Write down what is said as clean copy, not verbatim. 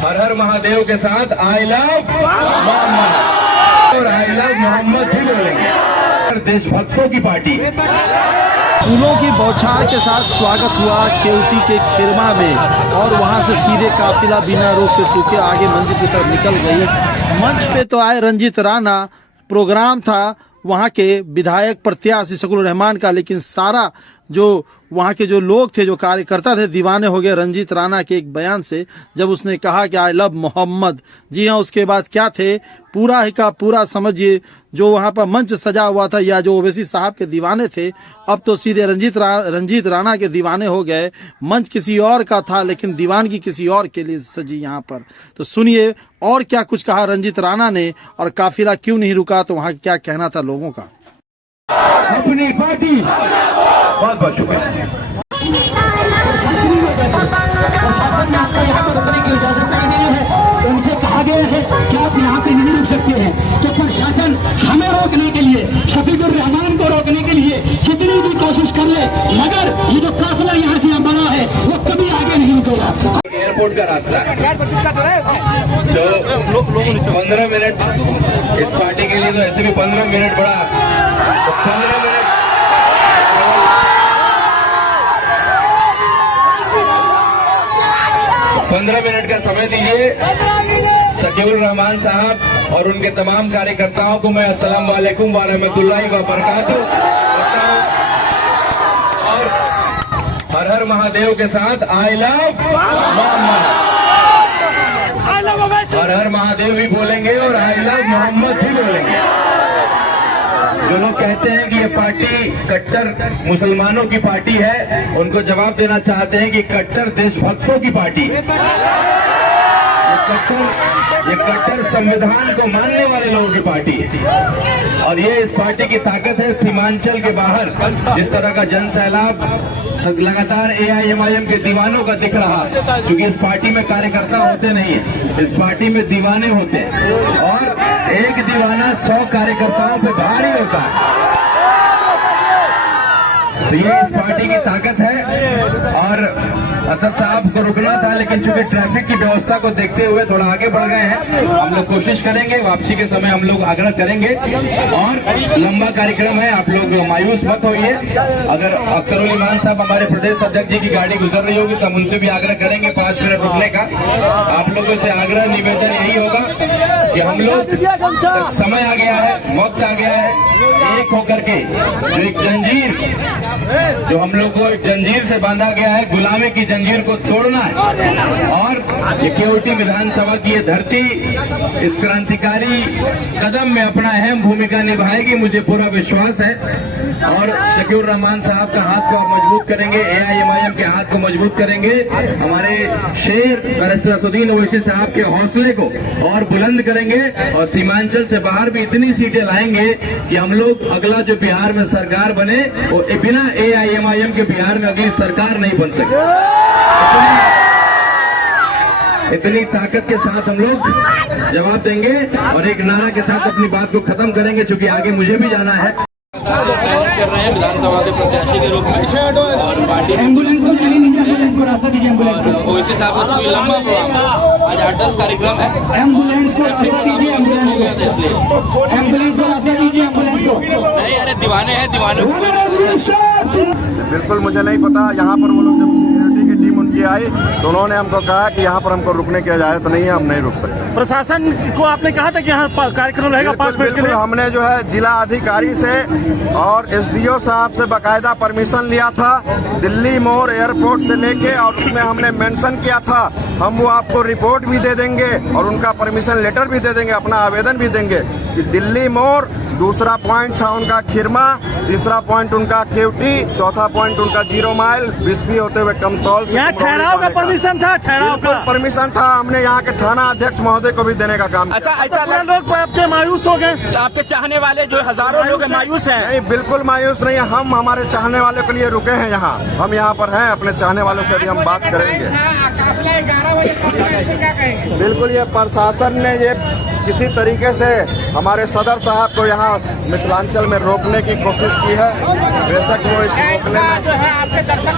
हर हर महादेव के साथ I love Mohammad और आई लव मोहम्मद ही बोलेंगे। देशभक्तों की पार्टी। फूलों की बौछार के साथ स्वागत हुआ केवटी के खिरमा में और वहां से सीधे काफिला बिना रोक के टूके आगे मंजिल की तरफ निकल गई। मंच पे तो आए रंजीत राणा, प्रोग्राम था वहां के विधायक प्रत्याशी शकील रहमान का, लेकिन सारा जो वहां के जो लोग थे, जो कार्यकर्ता थे, दीवाने हो गए रंजीत राणा के एक बयान से, जब उसने कहा कि आई लव मोहम्मद। जी हाँ, उसके बाद क्या थे पूरा ही का पूरा समझिए। जो वहां पर मंच सजा हुआ था या जो ओवैसी साहब के दीवाने थे, अब तो सीधे रंजीत राणा के दीवाने हो गए। मंच किसी और का था लेकिन दीवानगी किसी और के लिए सजी यहाँ पर। तो सुनिए और क्या कुछ कहा रंजीत राणा ने और काफिला क्यों नहीं रुका, तो वहां क्या कहना था लोगों का। अपनी पार्टी। बहुत बहुत शुक्रिया। प्रशासन ने आपको यहाँ पर रुकने की इजाजत नहीं दी है। उनसे कहा गया है कि आप यहाँ पे नहीं रुक सकते हैं। तो प्रशासन हमें रोकने के लिए, शकील रहमान को रोकने के लिए कितनी भी कोशिश कर ले, मगर ये जो काफिला यहाँ से बना है वो कभी आगे नहीं निकलेगा। एयरपोर्ट का रास्ता है जो 15 मिनट इस पार्टी के लिए, तो ऐसे भी 15 मिनट बड़ा, 15 मिनट का समय दीजिए शकील रहमान साहब और उनके तमाम कार्यकर्ताओं को मैं अस्सलाम वालेकुम व रहमतुल्लाहि व बरकातुहू। और हर हर महादेव के साथ आई लव मोहम्मद। हर हर महादेव भी बोलेंगे और आई लव मोहम्मद ही बोलेंगे। जो लोग कहते हैं कि ये पार्टी कट्टर मुसलमानों की पार्टी है, उनको जवाब देना चाहते हैं कि कट्टर देशभक्तों की पार्टी है। ये कट्टर संविधान को मानने वाले लोगों की पार्टी है। और ये इस पार्टी की ताकत है। सीमांचल के बाहर जिस तरह का जन सैलाब लगातार AIMIM के दीवानों का दिख रहा, क्योंकि इस पार्टी में कार्यकर्ता होते नहीं है, इस पार्टी में दीवाने होते हैं और एक दीवाना 100 कार्यकर्ताओं पे भारी होता है। तो ये इस पार्टी की ताकत है। और असद साहब को रुकना था, लेकिन चूंकि ट्रैफिक की व्यवस्था को देखते हुए थोड़ा आगे बढ़ गए हैं। हम लोग कोशिश करेंगे, वापसी के समय हम लोग आग्रह करेंगे। और लंबा कार्यक्रम है, आप लोग मायूस मत होइए। अगर अख्तरुल इमान साहब हमारे प्रदेश अध्यक्ष जी की गाड़ी गुजर रही होगी तो हम उनसे भी आग्रह करेंगे 5 मिनट रुकने का। आप लोगों से आग्रह निवेदन यही होगा कि हम लोग, समय आ गया है, वक्त आ गया है, एक होकर के जो एक जंजीर, जो हम लोग को एक जंजीर से बांधा गया है, गुलामी की जंजीर को तोड़ना है। और ये केवटी विधानसभा की ये धरती इस क्रांतिकारी कदम में अपना अहम भूमिका निभाएगी, मुझे पूरा विश्वास है। और शकील रहमान साहब का हाथ को मजबूत करेंगे, AIMIM के हाथ को मजबूत करेंगे, हमारे शेर बैरिस्टर असदुद्दीन ओवैसी साहब के हौसले को और बुलंद करेंगे और सीमांचल से बाहर भी इतनी सीटें लाएंगे कि हम लोग अगला जो बिहार में सरकार बने वो बिना AIMIM के बिहार में अगली सरकार नहीं बन सकती। इतनी ताकत के साथ हम लोग जवाब देंगे और एक नारा के साथ अपनी बात को खत्म करेंगे, क्योंकि आगे मुझे भी जाना है। कर रहे हैं विधानसभा के प्रत्याशी के रूप में और पार्टी ओवैसी साहब का कोई लंबा प्रोग्राम, आज 8-10 कार्यक्रम है। नहीं, अरे दीवाने हैं, दीवाने बिल्कुल मुझे नहीं पता। यहाँ पर वो लोग जब सिक्योरिटी की टीम उनकी आई तो उन्होंने हमको कहा कि यहाँ पर हमको रुकने की इजाजत नहीं है, हम नहीं रुक सकते। प्रशासन को आपने कहा था कि यहाँ कार्यक्रम रहेगा 5 मिनट के लिए। हमने जो है जिला अधिकारी से और SDO साहब से बाकायदा परमिशन लिया था, दिल्ली मोड़ एयरपोर्ट से लेके, और उसमें हमने मेंशन किया था हम वो आपको रिपोर्ट भी दे देंगे और उनका परमिशन लेटर भी दे देंगे, अपना आवेदन भी देंगे कि दिल्ली मोड़, दूसरा पॉइंट था उनका खिरमा, तीसरा पॉइंट उनका केवटी, चौथा पॉइंट उनका 0 माइल, 20 होते हुए कमतौल से। यहाँ ठहराव का परमिशन था, ठहराव का परमिशन था। हमने यहाँ के थाना अध्यक्ष महोदय को भी देने का काम। अच्छा, ऐसा लोग आपके मायूस हो गए, आपके चाहने वाले जो हजारों लोग मायूस हैं? नहीं, बिल्कुल मायूस नहीं, हम हमारे चाहने वालों के लिए रुके हैं यहाँ, हम यहाँ पर हैं, अपने चाहने वालों से भी हम बात करेंगे। बिल्कुल, ये प्रशासन ने ये किसी तरीके से हमारे सदर साहब को यहाँ मिथिलांचल में रोकने की कोशिश की है। बेशक वो इस रोकने में